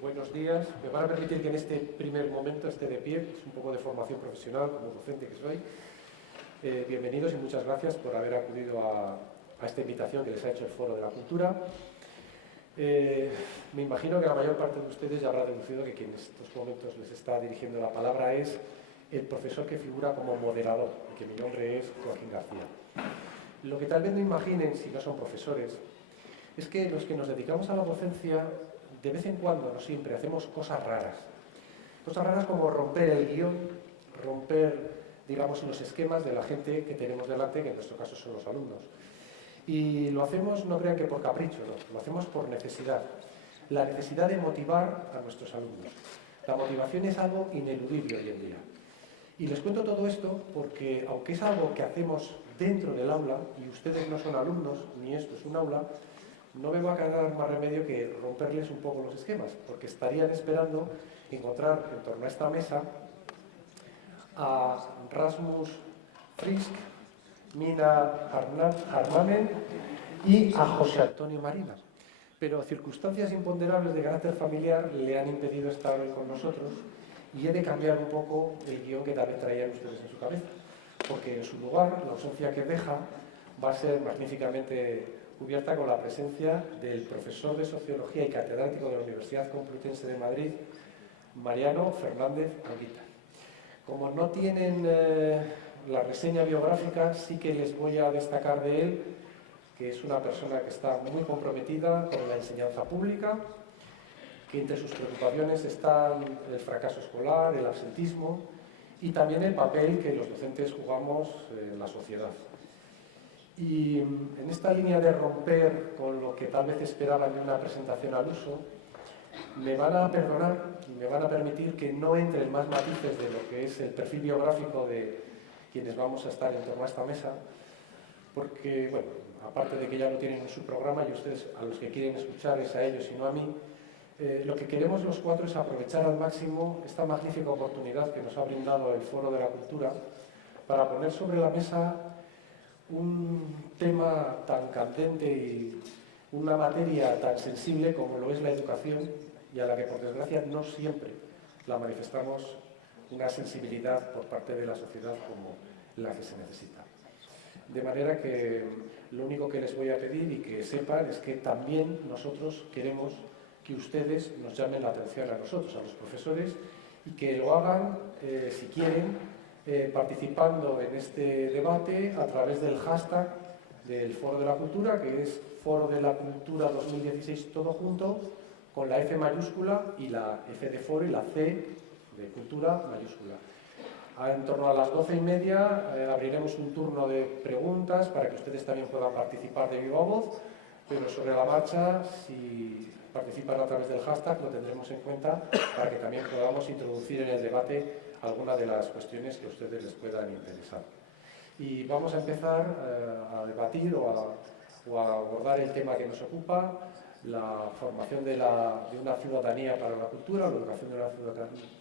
buenos días. Me van a permitir que en este primer momento esté de pie, es un poco de formación profesional, como docente que soy. Bienvenidos y muchas gracias por haber acudido a esta invitación que les ha hecho el Foro de la Cultura. Me imagino que la mayor parte de ustedes ya habrá deducido que quien en estos momentos les está dirigiendo la palabra es el profesor que figura como moderador, y que mi nombre es Joaquín García. Lo que tal vez no imaginen, si no son profesores, es que los que nos dedicamos a la docencia, de vez en cuando, no siempre, hacemos cosas raras. Cosas raras como romper el guión, romper, digamos, los esquemas de la gente que tenemos delante, que en nuestro caso son los alumnos. Y lo hacemos, no crean que por capricho, no, lo hacemos por necesidad. La necesidad de motivar a nuestros alumnos. La motivación es algo ineludible hoy en día. Y les cuento todo esto porque, aunque es algo que hacemos dentro del aula, y ustedes no son alumnos, ni esto es un aula, no me va a quedar más remedio que romperles un poco los esquemas, porque estarían esperando encontrar en torno a esta mesa a Rasmus Frisk, Mina Harmanen y a José Antonio Marina. Pero circunstancias imponderables de carácter familiar le han impedido estar hoy con nosotros y he de cambiar un poco el guión que tal vez traían ustedes en su cabeza, porque en su lugar la ausencia que deja va a ser magníficamente cubierta con la presencia del profesor de Sociología y catedrático de la Universidad Complutense de Madrid, Mariano Fernández Anguita. Como no tienen la reseña biográfica, sí que les voy a destacar de él que es una persona que está muy comprometida con la enseñanza pública, que entre sus preocupaciones están el fracaso escolar, el absentismo y también el papel que los docentes jugamos en la sociedad. Y en esta línea de romper con lo que tal vez esperaban de una presentación al uso, me van a perdonar y me van a permitir que no entre en más matices de lo que es el perfil biográfico de quienes vamos a estar en torno a esta mesa, porque, bueno, aparte de que ya lo tienen en su programa y ustedes a los que quieren escuchar es a ellos y no a mí, lo que queremos los cuatro es aprovechar al máximo esta magnífica oportunidad que nos ha brindado el Foro de la Cultura para poner sobre la mesa un tema tan candente y una materia tan sensible como lo es la educación y a la que, por desgracia, no siempre la manifestamos una sensibilidad por parte de la sociedad como la que se necesita. De manera que lo único que les voy a pedir y que sepan es que también nosotros queremos que ustedes nos llamen la atención a nosotros, a los profesores, y que lo hagan, si quieren, participando en este debate a través del hashtag del Foro de la Cultura, que es Foro de la Cultura 2016 todo junto, con la F mayúscula y la F de foro y la C de cultura mayúscula. En torno a las 12:30 abriremos un turno de preguntas para que ustedes también puedan participar de viva voz, pero sobre la marcha, si participan a través del hashtag, lo tendremos en cuenta para que también podamos introducir en el debate algunas de las cuestiones que a ustedes les puedan interesar. Y vamos a empezar a debatir o a abordar el tema que nos ocupa, la formación de una ciudadanía para la cultura, la educación de una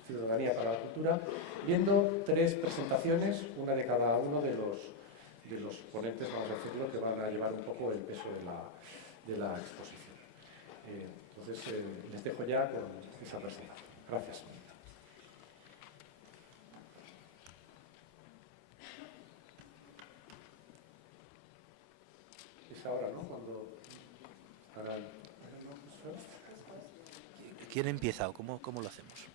ciudadanía para la cultura, viendo tres presentaciones, una de cada uno de los ponentes, vamos a decirlo, que van a llevar un poco el peso de la exposición. Entonces, les dejo ya con esa presentación. Gracias. Es ahora, ¿no? Cuando harán... ¿Quién empieza o cómo lo hacemos?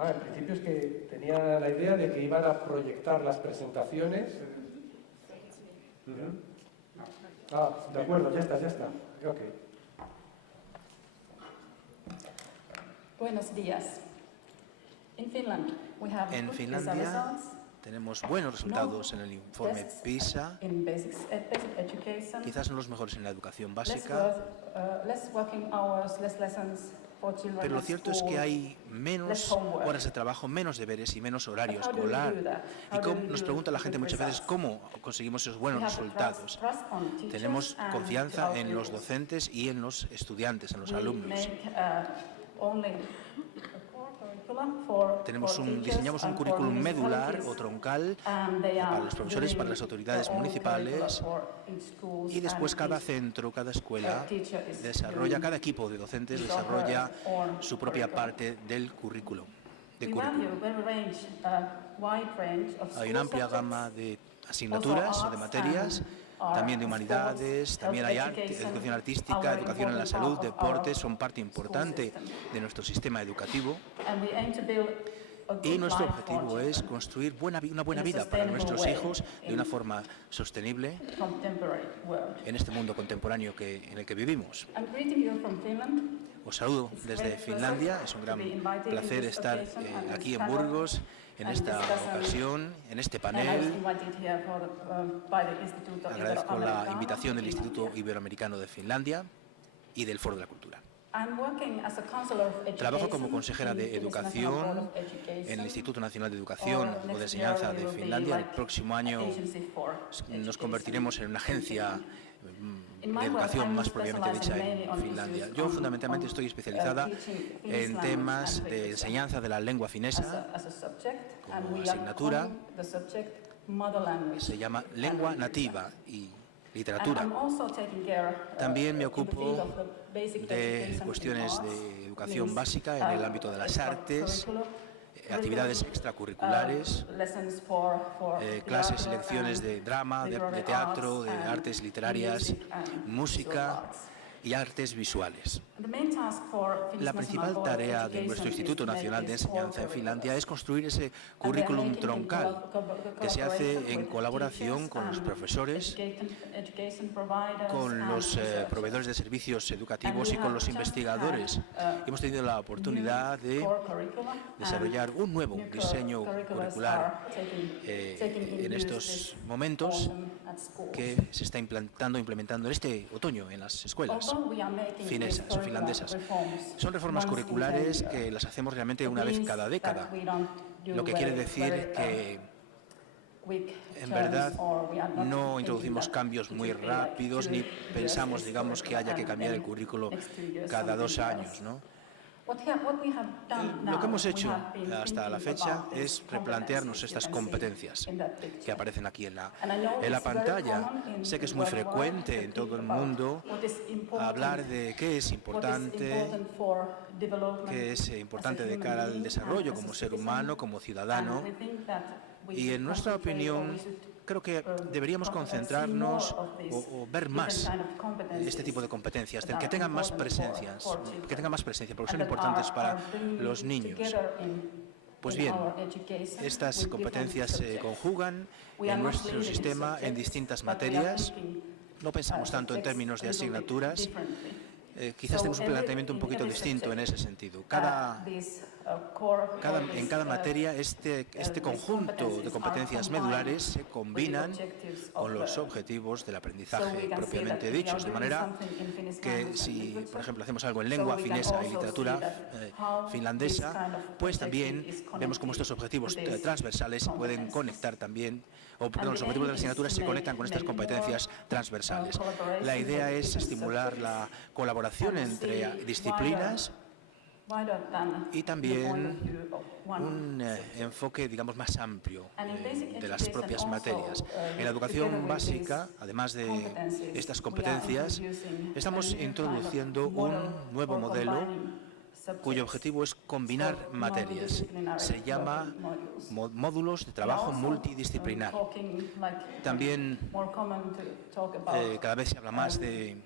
En principio es que tenía la idea de que iban a proyectar las presentaciones. De acuerdo, ya está. Ok. Buenos días. En Finlandia tenemos buenos resultados en el informe PISA, quizás no los mejores en la educación básica, pero lo cierto es que hay menos horas de trabajo, menos deberes y menos horario escolar. Y nos pregunta la gente muchas veces cómo conseguimos esos buenos resultados. Tenemos confianza en los docentes y en los estudiantes, en los alumnos. Diseñamos un currículum medular o troncal para los profesores, para las autoridades municipales, y después cada centro, cada escuela cada equipo de docentes desarrolla su propia parte del currículo. Hay una amplia gama de asignaturas o de materias, también de humanidades, también hay arte, educación artística, educación en la salud, deportes, son parte importante de nuestro sistema educativo. Y nuestro objetivo es construir una buena vida para nuestros hijos de una forma sostenible en este mundo contemporáneo en el que vivimos. Os saludo desde Finlandia, es un gran placer estar aquí en Burgos en esta ocasión, en este panel. Agradezco la invitación del Instituto Iberoamericano de Finlandia y del Foro de la Cultura. Trabajo como consejera de Educación en el Instituto Nacional de Educación o de Enseñanza de Finlandia. El próximo año nos convertiremos en una agencia de educación más propiamente dicha en Finlandia. Yo fundamentalmente estoy especializada en temas de enseñanza de la lengua finesa como asignatura. Se llama lengua nativa y literatura. También me ocupo de cuestiones de educación básica en el ámbito de las artes, actividades extracurriculares, clases y lecciones de drama, de teatro, de artes literarias, música y artes visuales. La principal tarea de nuestro Instituto Nacional de Enseñanza en Finlandia es construir ese currículum troncal que se hace en colaboración con los profesores, con los proveedores de servicios educativos y con los investigadores. Hemos tenido la oportunidad de desarrollar un nuevo diseño curricular en estos momentos que se está implementando en este otoño en las escuelas finesas o finlandesas. Son reformas curriculares que las hacemos realmente una vez cada década, lo que quiere decir que en verdad no introducimos cambios muy rápidos ni pensamos, digamos, que haya que cambiar el currículo cada 2 años, ¿no? Lo que hemos hecho hasta la fecha es replantearnos estas competencias que aparecen aquí en la pantalla. Sé que es muy frecuente en todo el mundo hablar de qué es importante de cara al desarrollo como ser humano, como ciudadano. Y en nuestra opinión, creo que deberíamos concentrarnos o ver más este tipo de competencias, que tengan más presencia, porque son importantes para los niños. Pues bien, estas competencias se conjugan en nuestro sistema en distintas materias. No pensamos tanto en términos de asignaturas. Quizás tenemos un planteamiento un poquito distinto en ese sentido. En cada materia este conjunto de competencias medulares se combinan con los objetivos del aprendizaje propiamente dichos, de manera que si, por ejemplo, hacemos algo en lengua finesa y literatura finlandesa, pues también vemos cómo estos objetivos transversales se pueden conectar también, los objetivos de las asignaturas se conectan con estas competencias transversales. La idea es estimular la colaboración entre disciplinas y también un enfoque, digamos, más amplio de las propias materias. En la educación básica, además de estas competencias, estamos introduciendo un nuevo modelo cuyo objetivo es combinar materias. Se llama módulos de trabajo multidisciplinar. También cada vez se habla más de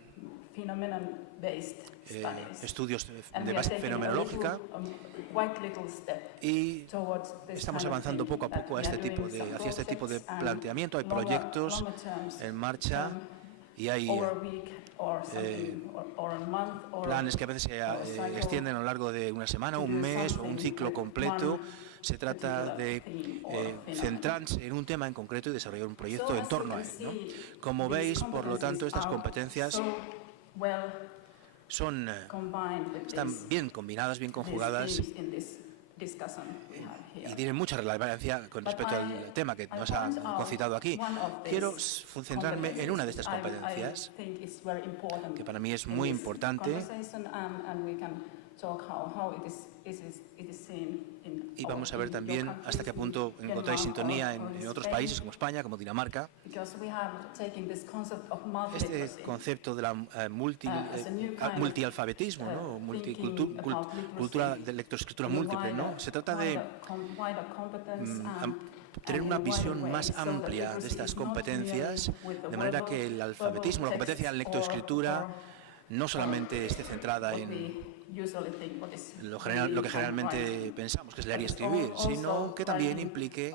estudios de base fenomenológica y estamos avanzando poco a poco hacia este tipo de planteamiento. Hay proyectos en marcha y hay planes que a veces se extienden a lo largo de una semana, un mes o un ciclo completo. Se trata de centrarse en un tema en concreto y desarrollar un proyecto en torno a él, ¿no? Como veis, por lo tanto, estas competencias están bien combinadas, bien conjugadas y tienen mucha relevancia con respecto al tema que nos ha concitado aquí. Quiero centrarme en una de estas competencias que para mí es muy importante Y vamos a ver también hasta qué punto encontráis sintonía en otros países como España, como Dinamarca. Este concepto de la multialfabetismo, ¿no? Cultura de lectoescritura múltiple, ¿no? Se trata de tener una visión más amplia de estas competencias, de manera que el alfabetismo, la competencia en lectoescritura, no solamente esté centrada en lo que generalmente pensamos, que es leer y escribir, sino que también implique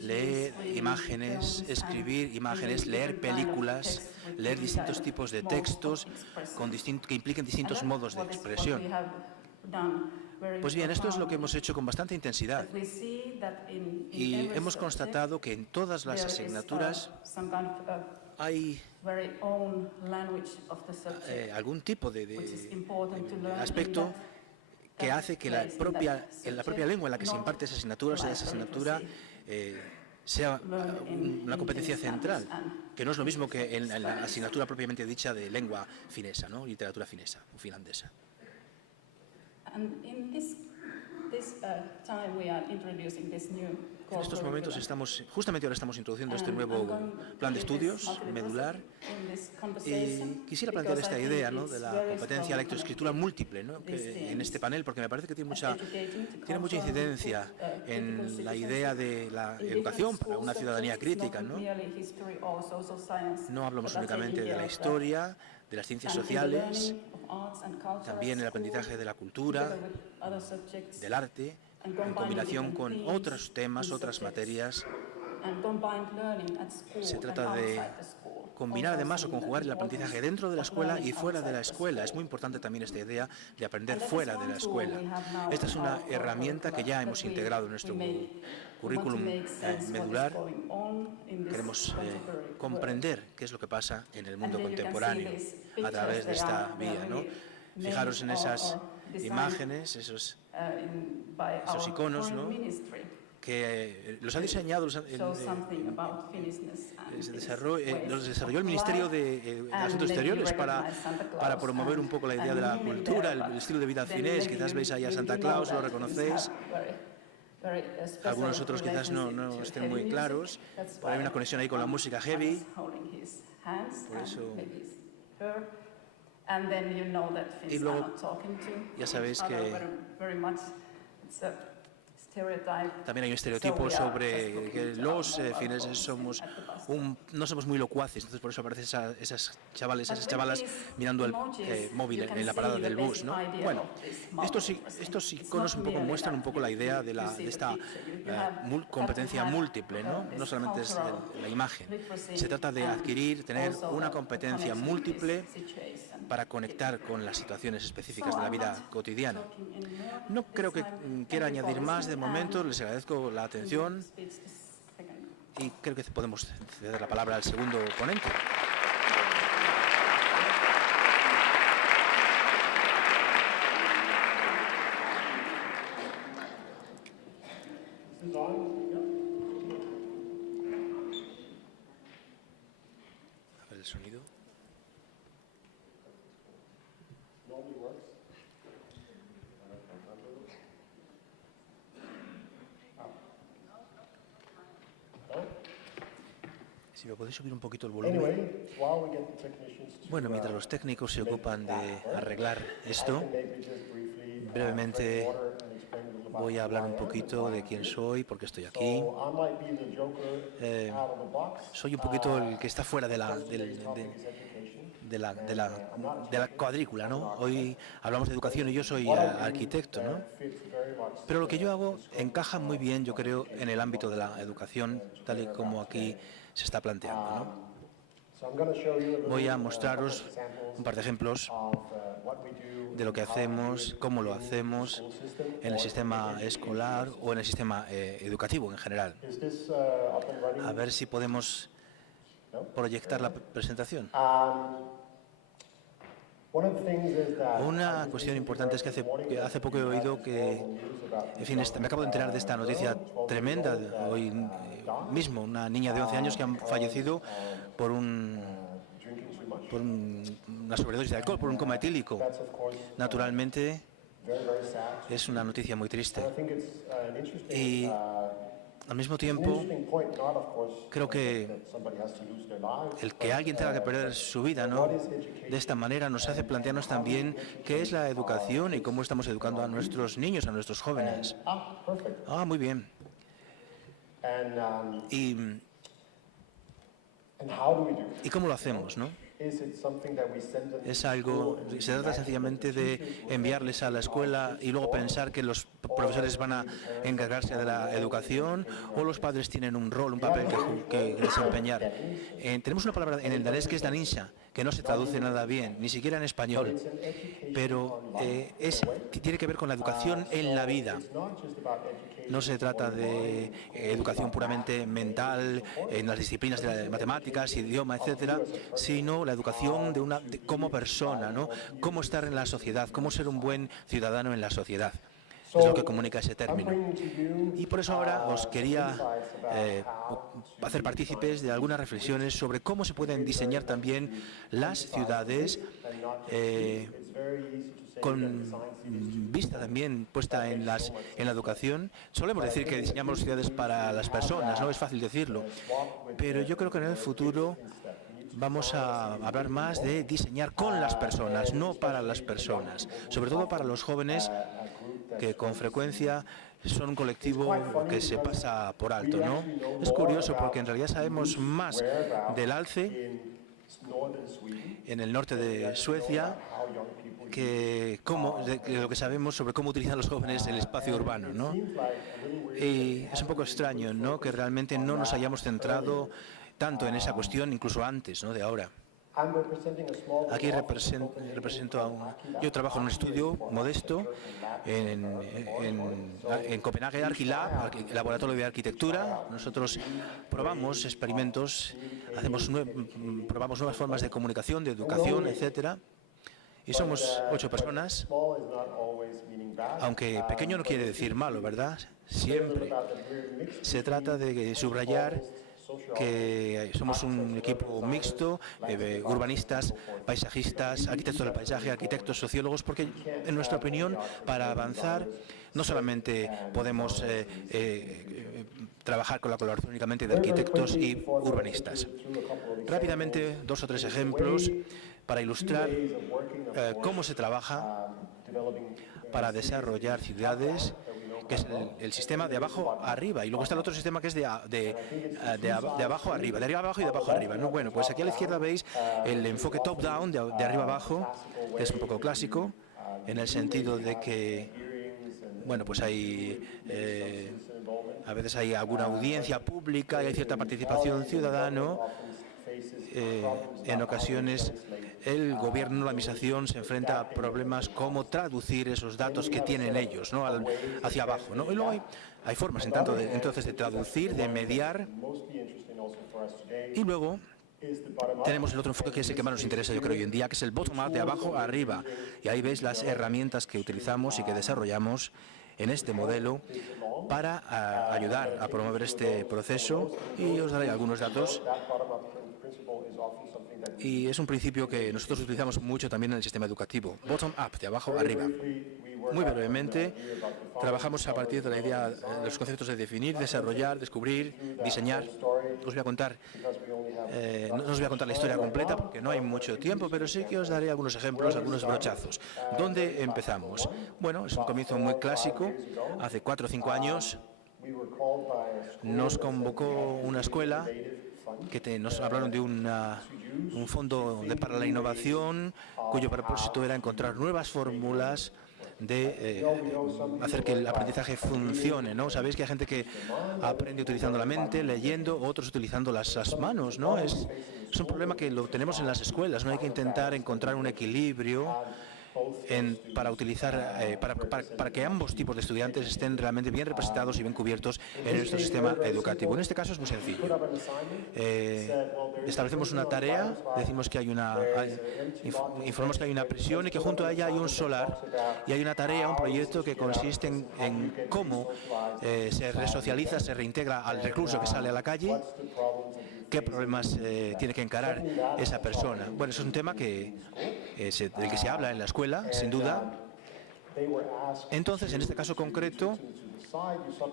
leer imágenes, escribir imágenes, leer películas, leer distintos tipos de textos que impliquen distintos modos de expresión. Pues bien, esto es lo que hemos hecho con bastante intensidad y hemos constatado que en todas las asignaturas hay algún tipo de aspecto que hace que la propia lengua en la que se imparte esa asignatura sea una competencia central, que no es lo mismo que en la asignatura propiamente dicha de lengua finesa, ¿no? Literatura finesa o finlandesa. En estos momentos justamente ahora estamos introduciendo este nuevo plan de estudios medular y quisiera plantear esta idea, ¿no?, de la competencia lectoescritura múltiple, ¿no?, en este panel, porque me parece que tiene mucha incidencia en la idea de la educación para una ciudadanía crítica, ¿no? No hablamos únicamente de la historia, de las ciencias sociales, también el aprendizaje de la cultura, del arte, en combinación con otros temas, otras materias. Se trata de combinar además o conjugar el aprendizaje dentro de la escuela y fuera de la escuela. Es muy importante también esta idea de aprender fuera de la escuela. Esta es una herramienta que ya hemos integrado en nuestro currículum medular. Queremos comprender qué es lo que pasa en el mundo contemporáneo a través de esta vía, ¿no? Fijaros en esas imágenes, esos iconos, ¿no?, que los ha diseñado, los desarrolló el Ministerio de Asuntos Exteriores para promover un poco la idea de la cultura, el estilo de vida finés. Quizás veis ahí a Santa Claus, lo reconocéis. Algunos otros quizás no estén muy claros. Hay una conexión ahí con la música heavy. Por eso. Y luego ya sabéis que también hay un estereotipo sobre que los fineses no somos muy locuaces, entonces por eso aparecen esas chavalas mirando el móvil en la parada del bus, ¿no? Bueno, estos iconos un poco muestran un poco la idea de esta competencia múltiple, ¿no? No solamente es la imagen, se trata de tener una competencia múltiple para conectar con las situaciones específicas de la vida cotidiana. No creo que quiera añadir más de momento, les agradezco la atención y creo que podemos ceder la palabra al segundo ponente. A ver el sonido. Si me podéis subir un poquito el volumen. Bueno, mientras los técnicos se ocupan de arreglar esto, brevemente voy a hablar un poquito de quién soy, por qué estoy aquí. Soy un poquito el que está fuera de la cuadrícula, ¿no? Hoy hablamos de educación y yo soy arquitecto, ¿no? Pero lo que yo hago encaja muy bien, yo creo, en el ámbito de la educación, tal y como aquí se está planteando, ¿no? Voy a mostraros un par de ejemplos de lo que hacemos, cómo lo hacemos en el sistema escolar o en el sistema educativo en general. A ver si podemos proyectar la presentación. Una cuestión importante es que hace poco he oído que, en fin, me acabo de enterar de esta noticia tremenda hoy mismo, una niña de 11 años que ha fallecido por un por una sobredosis de alcohol, por un coma etílico. Naturalmente, es una noticia muy triste. Y al mismo tiempo, creo que el que alguien tenga que perder su vida, ¿no?, de esta manera nos hace plantearnos también qué es la educación y cómo estamos educando a nuestros niños, a nuestros jóvenes. Muy bien. ¿Y cómo lo hacemos, no? Es algo, se trata sencillamente de enviarles a la escuela y luego pensar que los profesores van a encargarse de la educación, o los padres tienen un rol, un papel que desempeñar. Tenemos una palabra en el danés que es daninsha, que no se traduce nada bien, ni siquiera en español, pero tiene que ver con la educación en la vida. No se trata de educación puramente mental en las disciplinas de matemáticas, idioma, etcétera, sino la educación como persona, ¿no? Cómo estar en la sociedad, cómo ser un buen ciudadano en la sociedad. Es lo que comunica ese término. Y por eso ahora os quería hacer partícipes de algunas reflexiones sobre cómo se pueden diseñar también las ciudades con vista también puesta en la educación. Solemos decir que diseñamos ciudades para las personas, no es fácil decirlo, pero yo creo que en el futuro vamos a hablar más de diseñar con las personas, no para las personas, sobre todo para los jóvenes, que con frecuencia son un colectivo que se pasa por alto, ¿no? Es curioso porque en realidad sabemos más del alce en el norte de Suecia que lo que sabemos sobre cómo utilizan los jóvenes el espacio urbano, ¿no? Y es un poco extraño, ¿no?, que realmente no nos hayamos centrado tanto en esa cuestión, incluso antes, ¿no?, de ahora. Aquí yo trabajo en un estudio modesto en Copenhague, Arquilab, el laboratorio de arquitectura. Nosotros probamos experimentos, probamos nuevas formas de comunicación, de educación, etcétera. Y somos 8 personas, aunque pequeño no quiere decir malo, ¿verdad? Siempre se trata de subrayar que somos un equipo mixto, urbanistas, paisajistas, arquitectos del paisaje, arquitectos, sociólogos, porque en nuestra opinión, para avanzar, no solamente podemos trabajar con la colaboración únicamente de arquitectos y urbanistas. Rápidamente, 2 o 3 ejemplos para ilustrar cómo se trabaja para desarrollar ciudades, que es el sistema de abajo arriba, y luego está el otro sistema que es de abajo arriba, de arriba abajo y de abajo arriba, ¿no? Bueno, pues aquí a la izquierda veis el enfoque top-down, de arriba abajo, que es un poco clásico, en el sentido de que, bueno, pues hay a veces hay alguna audiencia pública y hay cierta participación ciudadana. En ocasiones el gobierno, la administración se enfrenta a problemas como traducir esos datos que tienen ellos, ¿no?, hacia abajo, ¿no? Y luego hay formas entonces de traducir, de mediar. Y luego tenemos el otro enfoque, que es el que más nos interesa, yo creo, hoy en día, que es el bottom-up, de abajo a arriba. Y ahí veis las herramientas que utilizamos y que desarrollamos en este modelo para ayudar a promover este proceso, y os daré algunos datos. Y es un principio que nosotros utilizamos mucho también en el sistema educativo, bottom-up, de abajo arriba. Muy brevemente, trabajamos a partir de la idea, de los conceptos de definir, desarrollar, descubrir, diseñar. Os voy a contar, no os voy a contar la historia completa porque no hay mucho tiempo, pero sí que os daré algunos ejemplos, algunos brochazos. ¿Dónde empezamos? Bueno, es un comienzo muy clásico. Hace 4 o 5 años nos convocó una escuela que nos hablaron de un fondo para la innovación, cuyo propósito era encontrar nuevas fórmulas de hacer que el aprendizaje funcione, ¿no? Sabéis que hay gente que aprende utilizando la mente, leyendo, otros utilizando las manos, ¿no? Es un problema que lo tenemos en las escuelas, ¿no? Hay que intentar encontrar un equilibrio para que ambos tipos de estudiantes estén realmente bien representados y bien cubiertos en nuestro sistema educativo. En este caso es muy sencillo. Establecemos una tarea, decimos que informamos que hay una prisión y que junto a ella hay un solar, y hay una tarea, un proyecto que consiste en cómo se resocializa, se reintegra al recluso que sale a la calle, qué problemas tiene que encarar esa persona. Bueno, eso es un tema del que se habla en la escuela, sin duda. Entonces, en este caso concreto,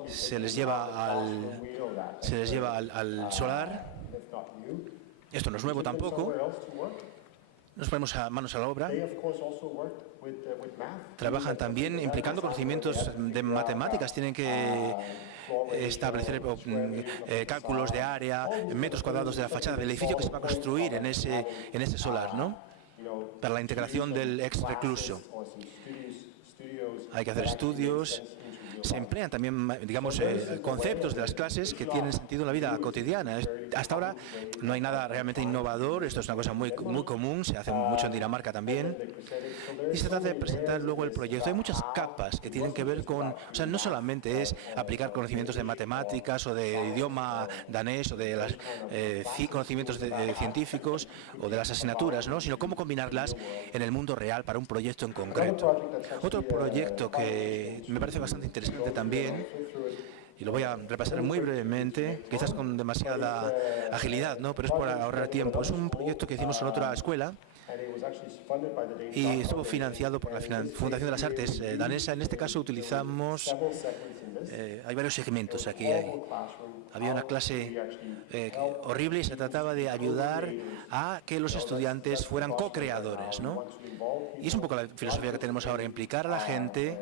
se les lleva al solar. Esto no es nuevo tampoco. Nos ponemos manos a la obra. Trabajan también implicando conocimientos de matemáticas. Tienen que establecer cálculos de área, metros cuadrados de la fachada del edificio que se va a construir en ese solar, ¿no? Para la integración del ex recluso. Hay que hacer estudios. Se emplean también, digamos, conceptos de las clases que tienen sentido en la vida cotidiana. Hasta ahora no hay nada realmente innovador, esto es una cosa muy común, se hace mucho en Dinamarca también. Y se trata de presentar luego el proyecto. Hay muchas capas que tienen que ver con, o sea, no solamente es aplicar conocimientos de matemáticas o de idioma danés o de los conocimientos científicos o de las asignaturas, ¿no? Sino cómo combinarlas en el mundo real para un proyecto en concreto. Otro proyecto que me parece bastante interesante también, y lo voy a repasar muy brevemente, quizás con demasiada agilidad, ¿no? Pero es por ahorrar tiempo. Es un proyecto que hicimos en otra escuela y estuvo financiado por la Fundación de las Artes danesa. En este caso utilizamos, hay varios segmentos aquí. Había una clase horrible y se trataba de ayudar a que los estudiantes fueran co-creadores, ¿no? Y es un poco la filosofía que tenemos ahora, implicar a la gente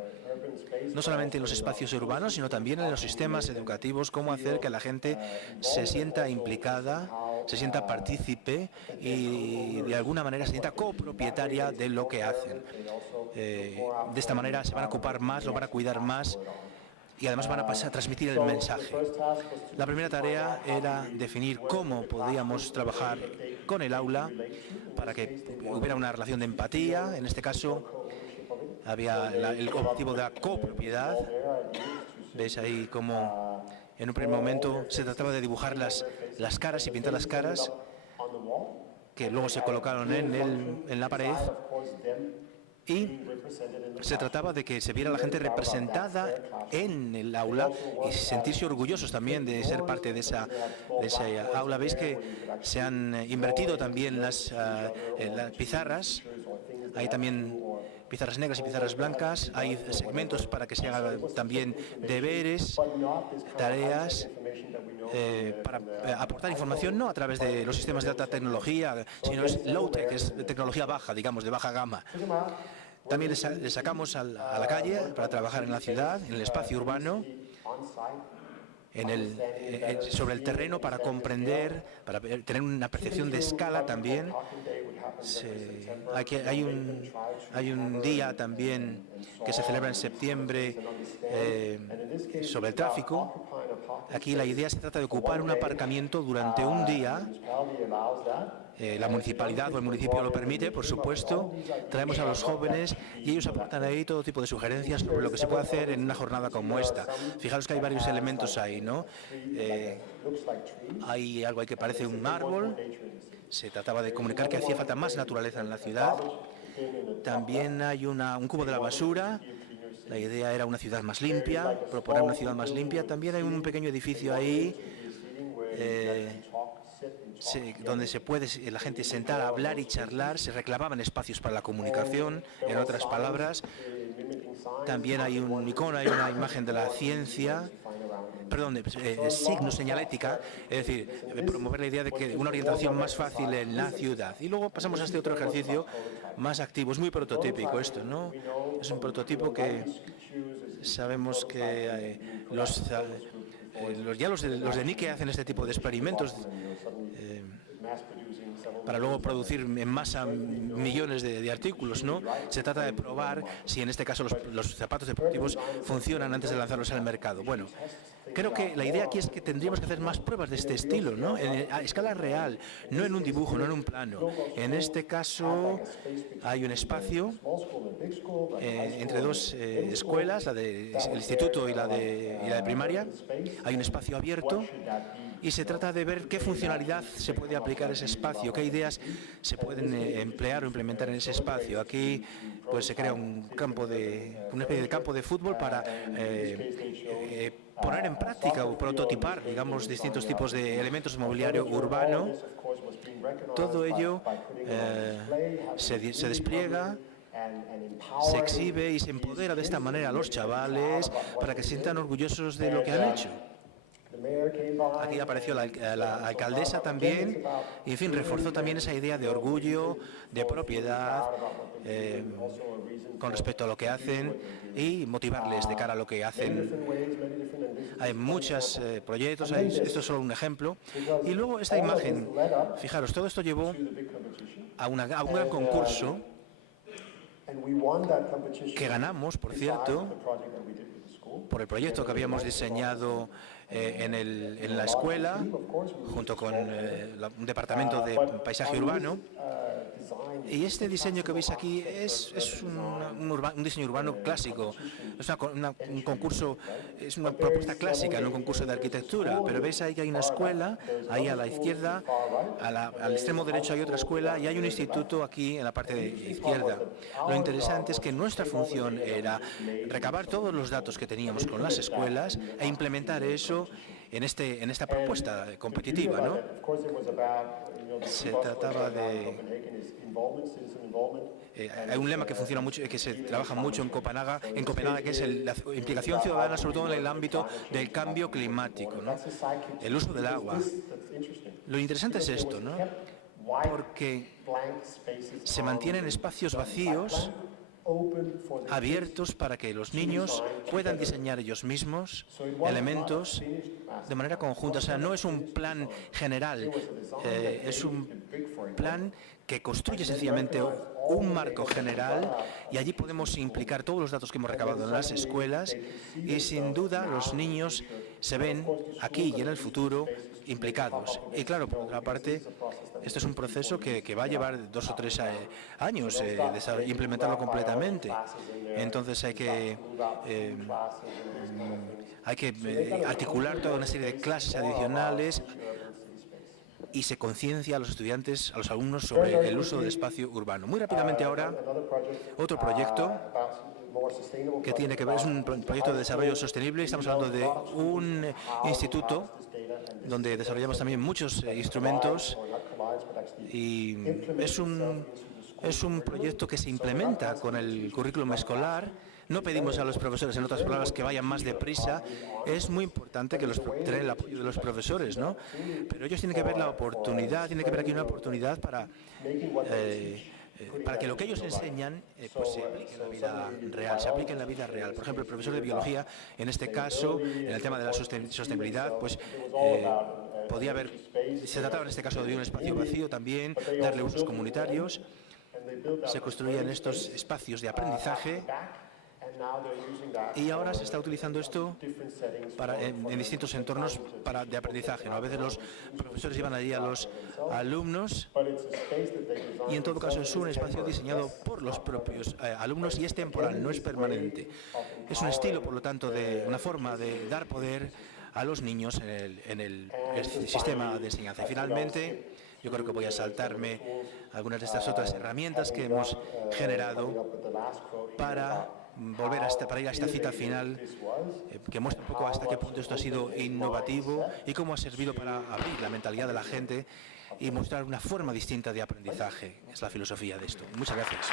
no solamente en los espacios urbanos, sino también en los sistemas educativos, cómo hacer que la gente se sienta implicada, se sienta partícipe y de alguna manera se sienta copropietaria de lo que hacen. De esta manera se van a ocupar más, lo van a cuidar más y además van a pasar a transmitir el mensaje. La primera tarea era definir cómo podíamos trabajar con el aula para que hubiera una relación de empatía. En este caso había el objetivo de la copropiedad. Veis ahí cómo en un primer momento se trataba de dibujar las caras y pintar las caras que luego se colocaron en la pared, y se trataba de que se viera la gente representada en el aula y sentirse orgullosos también de ser parte de esa aula. Veis que se han invertido también las pizarras. Hay también pizarras negras y pizarras blancas. Hay segmentos para que se hagan también deberes, tareas, para aportar información no a través de los sistemas de alta tecnología, sino es low-tech, es de tecnología baja, digamos, de baja gama. También les sacamos a la calle para trabajar en la ciudad, en el espacio urbano, sobre el terreno, para comprender, para tener una percepción de escala también. Hay un día también que se celebra en septiembre sobre el tráfico. Aquí la idea se trata de ocupar un aparcamiento durante un día. La municipalidad o el municipio lo permite, por supuesto. Traemos a los jóvenes y ellos aportan ahí todo tipo de sugerencias sobre lo que se puede hacer en una jornada como esta. Fijaros que hay varios elementos ahí, ¿no? Hay algo ahí que parece un árbol. Se trataba de comunicar que hacía falta más naturaleza en la ciudad. También hay un cubo de la basura. La idea era una ciudad más limpia, proponer una ciudad más limpia. También hay un pequeño edificio ahí donde se puede la gente sentar, hablar y charlar. Se reclamaban espacios para la comunicación, en otras palabras. También hay un icono, hay una imagen de la ciencia, signo, señalética, es decir, promover la idea de que una orientación más fácil en la ciudad. Y luego pasamos a este otro ejercicio más activo. Es muy prototípico esto, ¿no? Es un prototipo que sabemos que los de Nike hacen este tipo de experimentos. para luego producir en masa millones de artículos, ¿no? Se trata de probar si en este caso los zapatos deportivos funcionan antes de lanzarlos al mercado. Bueno, creo que la idea aquí es que tendríamos que hacer más pruebas de este estilo, ¿no? A escala real, no en un dibujo, no en un plano. En este caso hay un espacio entre dos escuelas, el instituto y la de primaria. Hay un espacio abierto y se trata de ver qué funcionalidad se puede aplicar a ese espacio, qué ideas se pueden emplear o implementar en ese espacio. Aquí pues se crea una especie de campo de fútbol para poner en práctica o prototipar, digamos, distintos tipos de elementos de mobiliario urbano. Todo ello se despliega, se exhibe y se empodera de esta manera a los chavales para que se sientan orgullosos de lo que han hecho. Aquí apareció la alcaldesa también y, en fin, reforzó también esa idea de orgullo, de propiedad con respecto a lo que hacen y motivarles de cara a lo que hacen. Hay muchos proyectos, esto es solo un ejemplo. Y luego esta imagen, fijaros, todo esto llevó a un gran concurso que ganamos, por cierto, por el proyecto que habíamos diseñado en la escuela, junto con un departamento de paisaje urbano. Y este diseño que veis aquí es un diseño urbano clásico. Es un concurso, es una propuesta clásica, no un concurso de arquitectura. Pero veis ahí que hay una escuela, ahí a la izquierda, al extremo derecho hay otra escuela y hay un instituto aquí en la parte de izquierda. Lo interesante es que nuestra función era recabar todos los datos que teníamos con las escuelas e implementar eso en esta propuesta competitiva, ¿no? Se trataba de... hay un lema que funciona mucho, que se trabaja mucho en Copenhague, que es la implicación ciudadana, sobre todo en el ámbito del cambio climático, ¿no? El uso del agua. Lo interesante es esto, ¿no? Porque se mantienen espacios vacíos, abiertos para que los niños puedan diseñar ellos mismos elementos de manera conjunta. O sea, no es un plan general, es un plan que construye sencillamente un marco general y allí podemos implicar todos los datos que hemos recabado en las escuelas y sin duda los niños se ven aquí y en el futuro implicados. Y claro, por otra parte, esto es un proceso que va a llevar 2 o 3 años implementarlo completamente. Entonces hay que articular toda una serie de clases adicionales y se conciencia a los estudiantes, a los alumnos sobre el uso del espacio urbano. Muy rápidamente ahora, otro proyecto que tiene que ver, es un proyecto de desarrollo sostenible. Estamos hablando de un instituto donde desarrollamos también muchos instrumentos y es un proyecto que se implementa con el currículum escolar. No pedimos a los profesores, en otras palabras, que vayan más deprisa. Es muy importante tener el apoyo de los profesores, ¿no? Pero ellos tienen que ver la oportunidad, tienen que ver aquí una oportunidad para que lo que ellos enseñan pues se aplique en la vida real, Por ejemplo, el profesor de biología, en este caso, en el tema de la sostenibilidad, pues se trataba en este caso de un espacio vacío también, darle usos comunitarios. Se construían estos espacios de aprendizaje y ahora se está utilizando esto en distintos entornos de aprendizaje, ¿no? A veces los profesores llevan allí a los alumnos y en todo caso es un espacio diseñado por los propios alumnos y es temporal, no es permanente. Es un estilo, por lo tanto, de una forma de dar poder a los niños en el sistema de enseñanza. Y finalmente, yo creo que voy a saltarme algunas de estas otras herramientas que hemos generado para ir a esta cita final, que muestra un poco hasta qué punto esto ha sido innovativo y cómo ha servido para abrir la mentalidad de la gente y mostrar una forma distinta de aprendizaje. Es la filosofía de esto. Muchas gracias.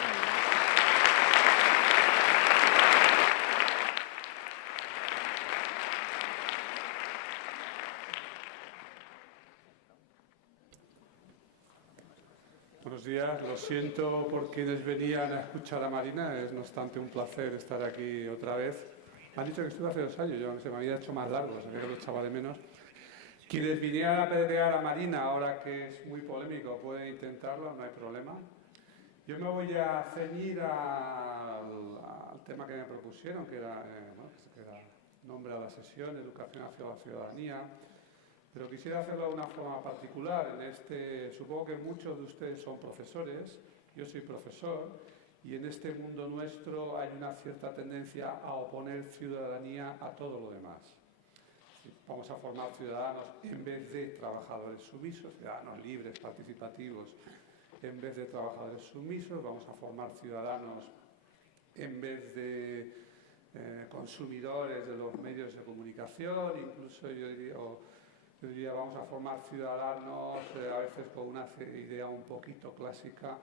Buenos días, lo siento por quienes venían a escuchar a Marina, es no obstante un placer estar aquí otra vez. Me han dicho que estuve hace 2 años, yo no sé, me había hecho más largo, sabía que lo echaba de menos. Quienes vinieran a apedrear a Marina, ahora que es muy polémico, pueden intentarlo, no hay problema. Yo me voy a ceñir al tema que me propusieron, que era nombre a la sesión, educación hacia la ciudadanía, pero quisiera hacerlo de una forma particular. Supongo que muchos de ustedes son profesores, yo soy profesor, y en este mundo nuestro hay una cierta tendencia a oponer ciudadanía a todo lo demás. Vamos a formar ciudadanos en vez de trabajadores sumisos, ciudadanos libres, participativos, en vez de trabajadores sumisos. Vamos a formar ciudadanos en vez de consumidores de los medios de comunicación. Incluso yo diría vamos a formar ciudadanos a veces con una idea un poquito clásica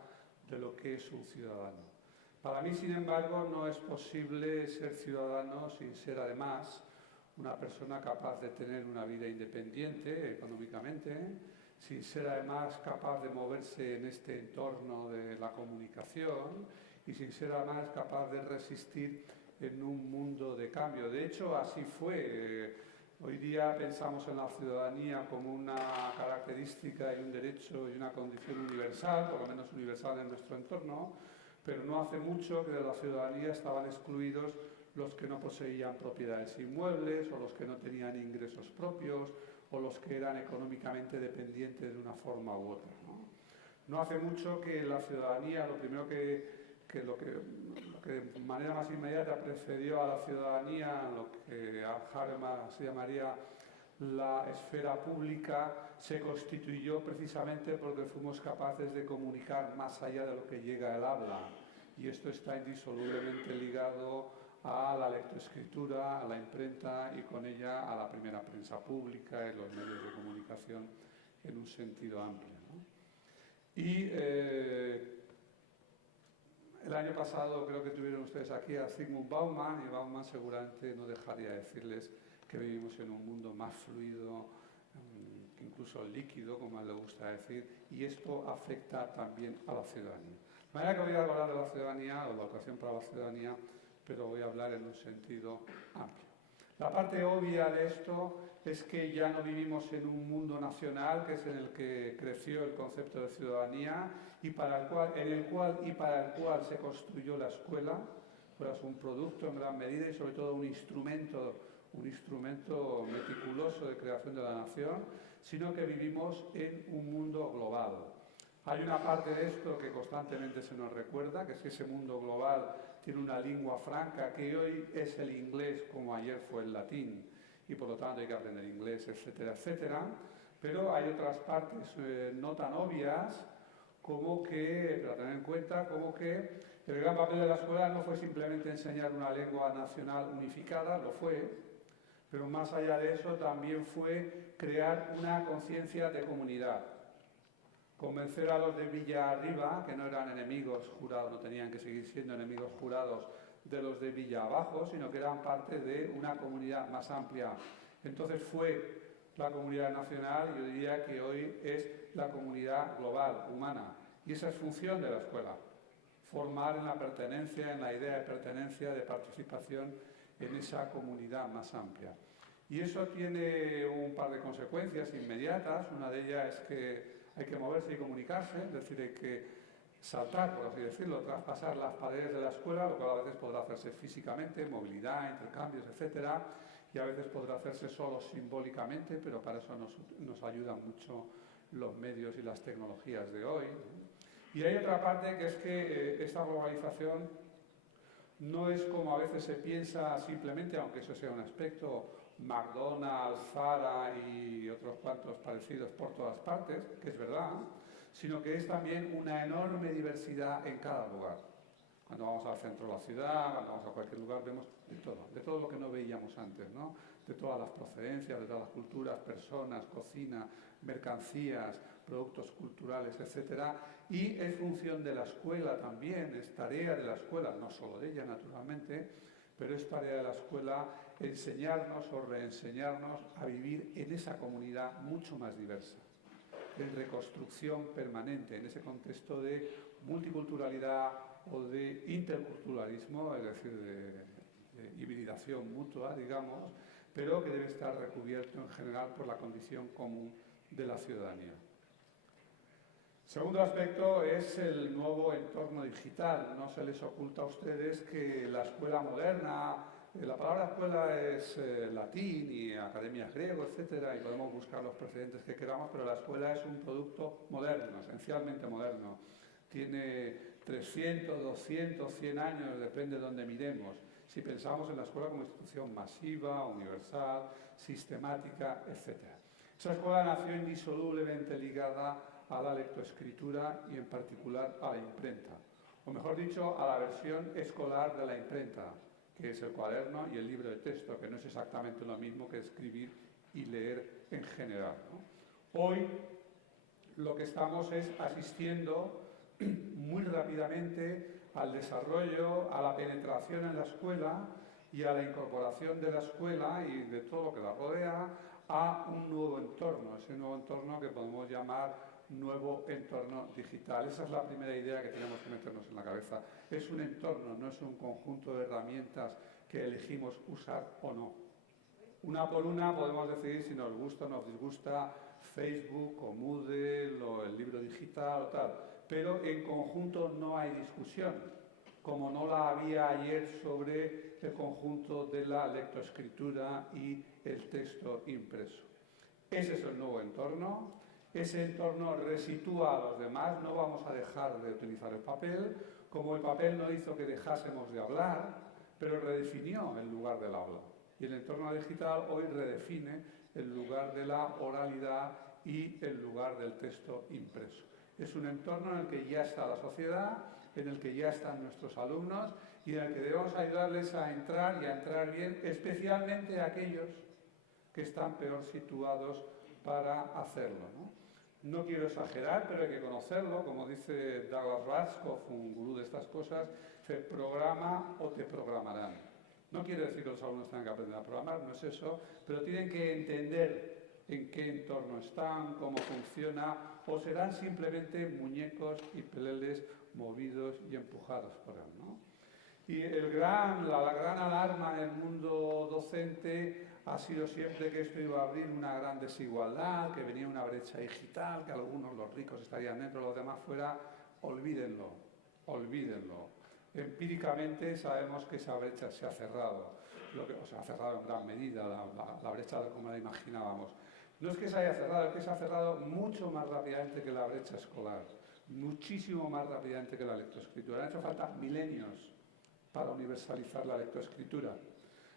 de lo que es un ciudadano. Para mí, sin embargo, no es posible ser ciudadano sin ser además una persona capaz de tener una vida independiente económicamente, sin ser además capaz de moverse en este entorno de la comunicación y sin ser además capaz de resistir en un mundo de cambio. De hecho, así fue. Hoy día pensamos en la ciudadanía como una característica y un derecho y una condición universal, por lo menos universal en nuestro entorno, pero no hace mucho que de la ciudadanía estaban excluidos los que no poseían propiedades inmuebles o los que no tenían ingresos propios o los que eran económicamente dependientes de una forma u otra, No hace mucho que la ciudadanía, lo primero lo que de manera más inmediata precedió a la ciudadanía, lo que Habermas se llamaría la esfera pública, se constituyó precisamente porque fuimos capaces de comunicar más allá de lo que llega el habla. Y esto está indisolublemente ligado a la lectoescritura, a la imprenta y con ella a la primera prensa pública y los medios de comunicación en un sentido amplio, Y el año pasado creo que tuvieron ustedes aquí a Zygmunt Bauman, y Bauman seguramente no dejaría de decirles que vivimos en un mundo más fluido, incluso líquido, como a él le gusta decir, y esto afecta también a la ciudadanía. De manera que voy a hablar de la ciudadanía o la educación para la ciudadanía, pero voy a hablar en un sentido amplio. La parte obvia de esto es que ya no vivimos en un mundo nacional, que es en el que creció el concepto de ciudadanía y para el cual se construyó la escuela. Pues un producto en gran medida y sobre todo un instrumento meticuloso de creación de la nación, sino que vivimos en un mundo global. Hay una parte de esto que constantemente se nos recuerda, que es que ese mundo global tiene una lengua franca, que hoy es el inglés como ayer fue el latín, y por lo tanto hay que aprender inglés, etcétera, etcétera. Pero hay otras partes no tan obvias, para tener en cuenta, como que el gran papel de la escuela no fue simplemente enseñar una lengua nacional unificada, lo fue, pero más allá de eso también fue crear una conciencia de comunidad. Convencer a los de Villa Arriba, que no eran enemigos jurados, no tenían que seguir siendo enemigos jurados de los de Villa Abajo, sino que eran parte de una comunidad más amplia. Entonces fue la comunidad nacional, yo diría que hoy es la comunidad global, humana. Y esa es función de la escuela, formar en la pertenencia, en la idea de pertenencia, de participación en esa comunidad más amplia. Y eso tiene un par de consecuencias inmediatas. Una de ellas es que hay que moverse y comunicarse, es decir, hay que saltar, por así decirlo, traspasar las paredes de la escuela, lo cual a veces podrá hacerse físicamente, movilidad, intercambios, etcétera, y a veces podrá hacerse solo simbólicamente, pero para eso nos ayudan mucho los medios y las tecnologías de hoy. Y hay otra parte que es que esta globalización no es como a veces se piensa simplemente, aunque eso sea un aspecto, McDonald's, Zara y otros cuantos parecidos por todas partes, que es verdad, sino que es también una enorme diversidad en cada lugar. Cuando vamos al centro de la ciudad, cuando vamos a cualquier lugar, vemos de todo lo que no veíamos antes, ¿no? De todas las procedencias, de todas las culturas, personas, cocina, mercancías, productos culturales, etc. Y es función de la escuela también, es tarea de la escuela, no solo de ella naturalmente, pero es tarea de la escuela enseñarnos o reenseñarnos a vivir en esa comunidad mucho más diversa, en reconstrucción permanente, en ese contexto de multiculturalidad o de interculturalismo, es decir, de hibridación mutua, digamos, pero que debe estar recubierto en general por la condición común de la ciudadanía. Segundo aspecto es el nuevo entorno digital. No se les oculta a ustedes que la escuela moderna, la palabra escuela es latín y academia griego, etcétera, y podemos buscar los precedentes que queramos, pero la escuela es un producto moderno, esencialmente moderno. Tiene 300, 200, 100 años, depende de donde miremos. Si pensamos en la escuela como institución masiva, universal, sistemática, etcétera. Esa escuela nació indisolublemente ligada a la lectoescritura y en particular a la imprenta, o mejor dicho, a la versión escolar de la imprenta, que es el cuaderno y el libro de texto, que no es exactamente lo mismo que escribir y leer en general, ¿no? Hoy lo que estamos es asistiendo muy rápidamente al desarrollo, a la penetración en la escuela y a la incorporación de la escuela y de todo lo que la rodea a un nuevo entorno, ese nuevo entorno que podemos llamar nuevo entorno digital. Esa es la primera idea que tenemos que meternos en la cabeza. Es un entorno, no es un conjunto de herramientas que elegimos usar o no. Una por una podemos decidir si nos gusta o nos disgusta Facebook o Moodle o el libro digital o tal, pero en conjunto no hay discusión, como no la había ayer sobre el conjunto de la lectoescritura y el texto impreso. Ese es el nuevo entorno. Ese entorno resitúa a los demás, no vamos a dejar de utilizar el papel, como el papel no hizo que dejásemos de hablar, pero redefinió el lugar del habla. Y el entorno digital hoy redefine el lugar de la oralidad y el lugar del texto impreso. Es un entorno en el que ya está la sociedad, en el que ya están nuestros alumnos y en el que debemos ayudarles a entrar y a entrar bien, especialmente aquellos que están peor situados para hacerlo, ¿no? No quiero exagerar, pero hay que conocerlo, como dice Douglas Rushkoff, un gurú de estas cosas, se programa o te programarán. No quiere decir que los alumnos tengan que aprender a programar, no es eso, pero tienen que entender en qué entorno están, cómo funciona, o serán simplemente muñecos y peleles movidos y empujados por él, ¿no? Y la gran alarma en el mundo docente ha sido siempre que esto iba a abrir una gran desigualdad, que venía una brecha digital, que algunos, los ricos, estarían dentro, los demás fuera. Olvídenlo, olvídenlo. Empíricamente sabemos que esa brecha se ha cerrado, se ha cerrado en gran medida, la brecha como la imaginábamos. No es que se haya cerrado, es que se ha cerrado mucho más rápidamente que la brecha escolar, muchísimo más rápidamente que la lectoescritura. Han hecho falta milenios para universalizar la lectoescritura.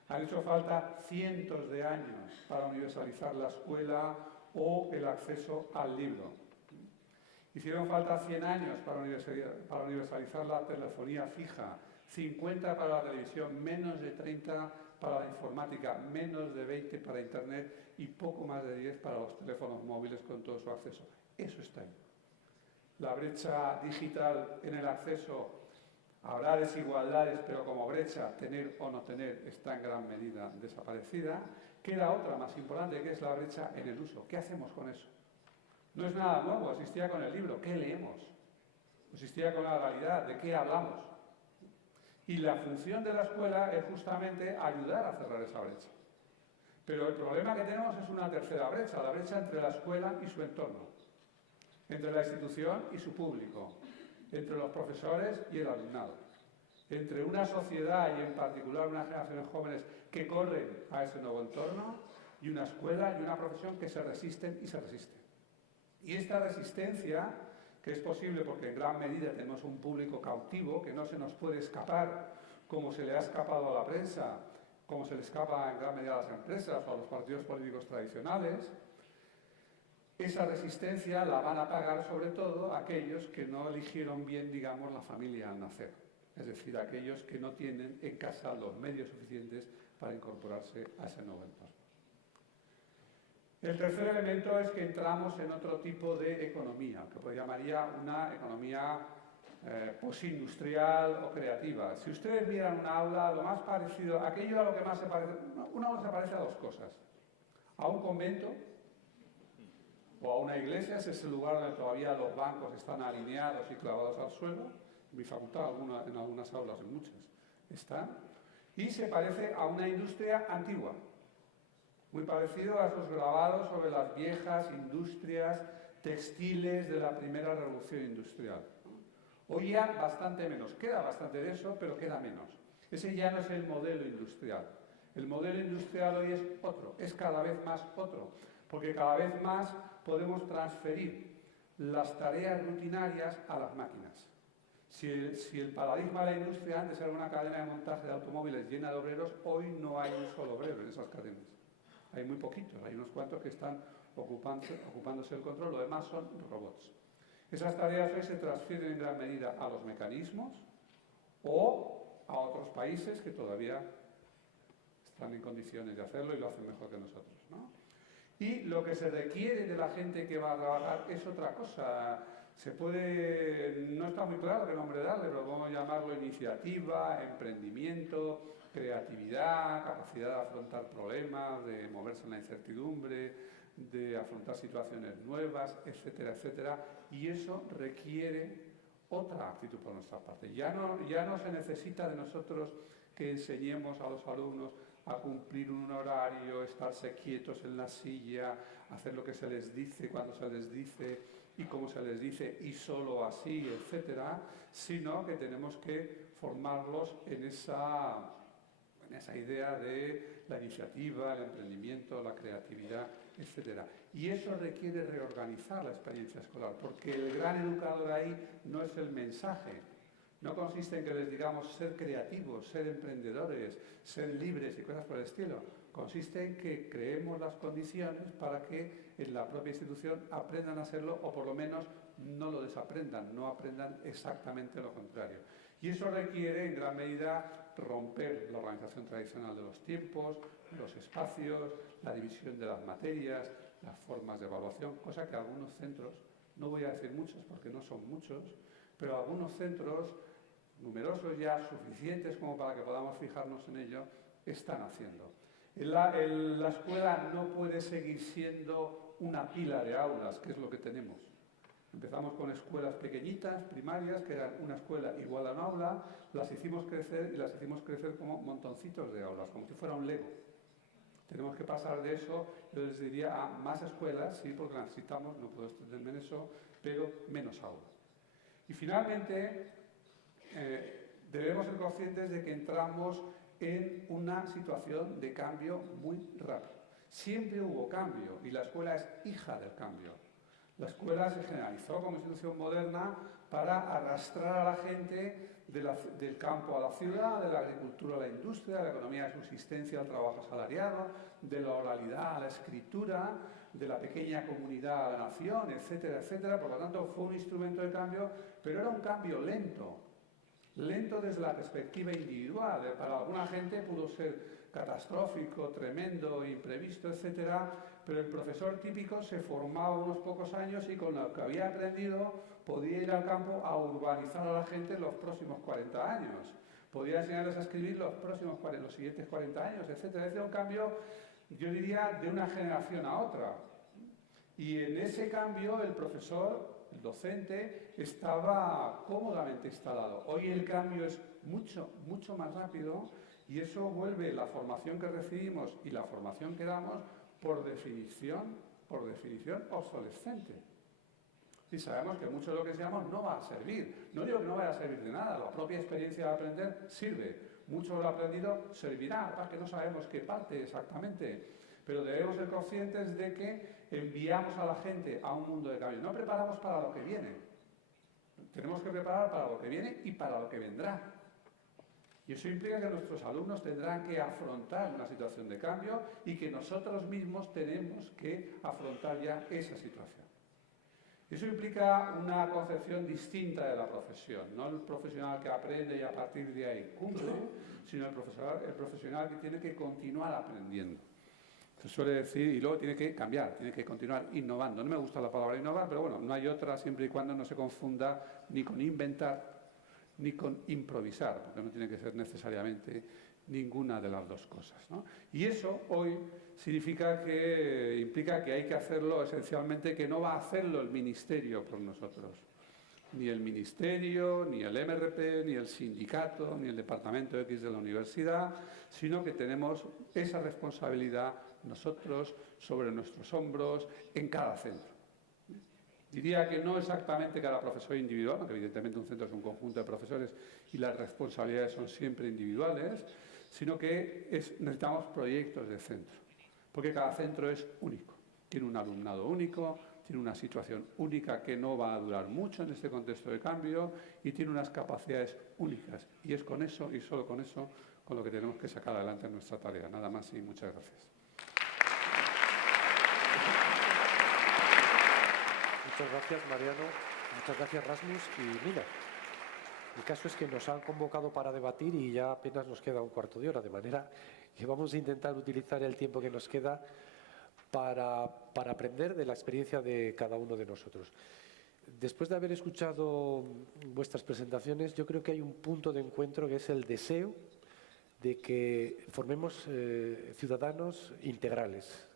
Han hecho falta cientos de años para universalizar la escuela o el acceso al libro. Hicieron falta 100 años para universalizar la telefonía fija, 50 para la televisión, menos de 30 para la informática, menos de 20 para Internet y poco más de 10 para los teléfonos móviles con todo su acceso. Eso está ahí. La brecha digital en el acceso, habrá desigualdades, pero como brecha, tener o no tener, está en gran medida desaparecida. Queda otra más importante, que es la brecha en el uso. ¿Qué hacemos con eso? No es nada nuevo, existía con el libro. ¿Qué leemos? Existía con la realidad. ¿De qué hablamos? Y la función de la escuela es justamente ayudar a cerrar esa brecha. Pero el problema que tenemos es una tercera brecha, la brecha entre la escuela y su entorno, entre la institución y su público, entre los profesores y el alumnado, entre una sociedad y en particular unas generaciones jóvenes que corren a ese nuevo entorno y una escuela y una profesión que se resisten y se resisten. Y esta resistencia, que es posible porque en gran medida tenemos un público cautivo que no se nos puede escapar, como se le ha escapado a la prensa, como se le escapa en gran medida a las empresas o a los partidos políticos tradicionales, esa resistencia la van a pagar sobre todo aquellos que no eligieron bien, digamos, la familia al nacer. Es decir, aquellos que no tienen en casa los medios suficientes para incorporarse a ese nuevo entorno. El tercer elemento es que entramos en otro tipo de economía, que pues llamaría una economía postindustrial o creativa. Si ustedes miran una aula, lo más parecido, aquello a lo que más se parece, una aula se parece a dos cosas. A un convento o a una iglesia, es ese lugar donde todavía los bancos están alineados y clavados al suelo. En mi facultad, en algunas aulas, en muchas, están. Y se parece a una industria antigua. muy parecido a esos grabados sobre las viejas industrias textiles de la primera revolución industrial. Hoy ya bastante menos, queda bastante de eso, pero queda menos. Ese ya no es el modelo industrial. El modelo industrial hoy es otro, es cada vez más otro, porque cada vez más podemos transferir las tareas rutinarias a las máquinas. Si el paradigma de la industria antes era una cadena de montaje de automóviles llena de obreros, hoy no hay un solo obrero en esas cadenas. Hay muy poquitos, hay unos cuantos que están ocupándose del control, lo demás son robots. Esas tareas hoy se transfieren en gran medida a los mecanismos o a otros países que todavía están en condiciones de hacerlo y lo hacen mejor que nosotros, ¿no? Y lo que se requiere de la gente que va a trabajar es otra cosa. No está muy claro qué nombre darle, pero podemos llamarlo iniciativa, emprendimiento, creatividad, capacidad de afrontar problemas, de moverse en la incertidumbre, de afrontar situaciones nuevas, etcétera, etcétera. Y eso requiere otra actitud por nuestra parte. Ya no se necesita de nosotros que enseñemos a los alumnos a cumplir un horario, estarse quietos en la silla, hacer lo que se les dice, cuando se les dice y cómo se les dice y solo así, etcétera, sino que tenemos que formarlos en esa idea de la iniciativa, el emprendimiento, la creatividad, etcétera. Y eso requiere reorganizar la experiencia escolar, porque el gran educador ahí no es el mensaje. No consiste en que les digamos ser creativos, ser emprendedores, ser libres y cosas por el estilo. Consiste en que creemos las condiciones para que en la propia institución aprendan a hacerlo o por lo menos no lo desaprendan, no aprendan exactamente lo contrario. Y eso requiere en gran medida romper la organización tradicional de los tiempos, los espacios, la división de las materias, las formas de evaluación, cosa que algunos centros, no voy a decir muchos porque no son muchos, pero algunos centros numerosos ya, suficientes como para que podamos fijarnos en ello, están haciendo. La escuela no puede seguir siendo una pila de aulas, que es lo que tenemos. Empezamos con escuelas pequeñitas, primarias, que eran una escuela igual a un aula, las hicimos crecer y las hicimos crecer como montoncitos de aulas, como si fuera un Lego. Tenemos que pasar de eso, yo les diría, a más escuelas, sí, porque las necesitamos, no puedo extenderme en eso, pero menos aulas. Y finalmente, debemos ser conscientes de que entramos en una situación de cambio muy rápido. Siempre hubo cambio y la escuela es hija del cambio. La escuela se generalizó como institución moderna para arrastrar a la gente del campo a la ciudad, de la agricultura a la industria, de la economía de subsistencia al trabajo asalariado, de la oralidad a la escritura, de la pequeña comunidad a la nación, etcétera, etcétera. Por lo tanto, fue un instrumento de cambio, pero era un cambio lento. Lento desde la perspectiva individual. Para alguna gente pudo ser catastrófico, tremendo, imprevisto, etcétera, pero el profesor típico se formaba unos pocos años y con lo que había aprendido podía ir al campo a urbanizar a la gente en los próximos 40 años. Podía enseñarles a escribir los siguientes 40 años, etcétera. Es un cambio, yo diría, de una generación a otra. Y en ese cambio el profesor, el docente, estaba cómodamente instalado. Hoy el cambio es mucho, mucho más rápido y eso vuelve la formación que recibimos y la formación que damos por definición obsolescente. Y sabemos que mucho de lo que enseñamos no va a servir. No digo que no vaya a servir de nada, la propia experiencia de aprender sirve. Mucho de lo aprendido servirá, para que no sabemos qué parte exactamente. Pero debemos ser conscientes de que enviamos a la gente a un mundo de cambio. No preparamos para lo que viene. Tenemos que preparar para lo que viene y para lo que vendrá. Y eso implica que nuestros alumnos tendrán que afrontar una situación de cambio y que nosotros mismos tenemos que afrontar ya esa situación. Eso implica una concepción distinta de la profesión, no el profesional que aprende y a partir de ahí cumple, sino el profesional que tiene que continuar aprendiendo. Se suele decir, y luego tiene que cambiar, tiene que continuar innovando. No me gusta la palabra innovar, pero bueno, no hay otra siempre y cuando no se confunda ni con inventar ni con improvisar, porque no tiene que ser necesariamente ninguna de las dos cosas, ¿no? Y eso hoy implica que hay que hacerlo esencialmente, que no va a hacerlo el Ministerio por nosotros. Ni el Ministerio, ni el MRP, ni el sindicato, ni el Departamento X de la universidad, sino que tenemos esa responsabilidad nosotros, sobre nuestros hombros, en cada centro. Diría que no exactamente cada profesor individual, aunque evidentemente un centro es un conjunto de profesores y las responsabilidades son siempre individuales, sino que necesitamos proyectos de centro, porque cada centro es único, tiene un alumnado único, tiene una situación única que no va a durar mucho en este contexto de cambio y tiene unas capacidades únicas. Y es con eso, y solo con eso, con lo que tenemos que sacar adelante nuestra tarea. Nada más y muchas gracias. Muchas gracias, Mariano. Muchas gracias, Rasmus. Y mira, el caso es que nos han convocado para debatir y ya apenas nos queda un cuarto de hora, de manera que vamos a intentar utilizar el tiempo que nos queda para aprender de la experiencia de cada uno de nosotros. Después de haber escuchado vuestras presentaciones, yo creo que hay un punto de encuentro que es el deseo de que formemos ciudadanos integrales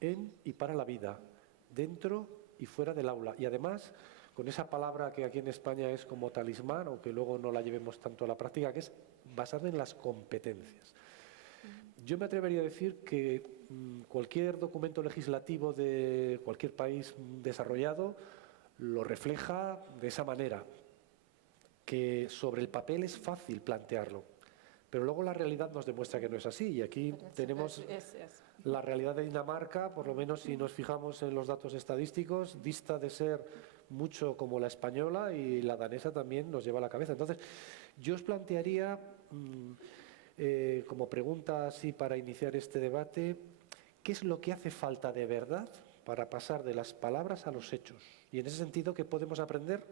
en y para la vida, dentro y fuera del aula. Y además, con esa palabra que aquí en España es como talismán, aunque luego no la llevemos tanto a la práctica, que es basada en las competencias. Yo me atrevería a decir que cualquier documento legislativo de cualquier país desarrollado lo refleja de esa manera, que sobre el papel es fácil plantearlo, pero luego la realidad nos demuestra que no es así. Y aquí tenemos la realidad de Dinamarca, por lo menos si nos fijamos en los datos estadísticos, dista de ser mucho como la española, y la danesa también nos lleva a la cabeza. Entonces, yo os plantearía, como pregunta así para iniciar este debate, ¿qué es lo que hace falta de verdad para pasar de las palabras a los hechos? Y en ese sentido, ¿qué podemos aprender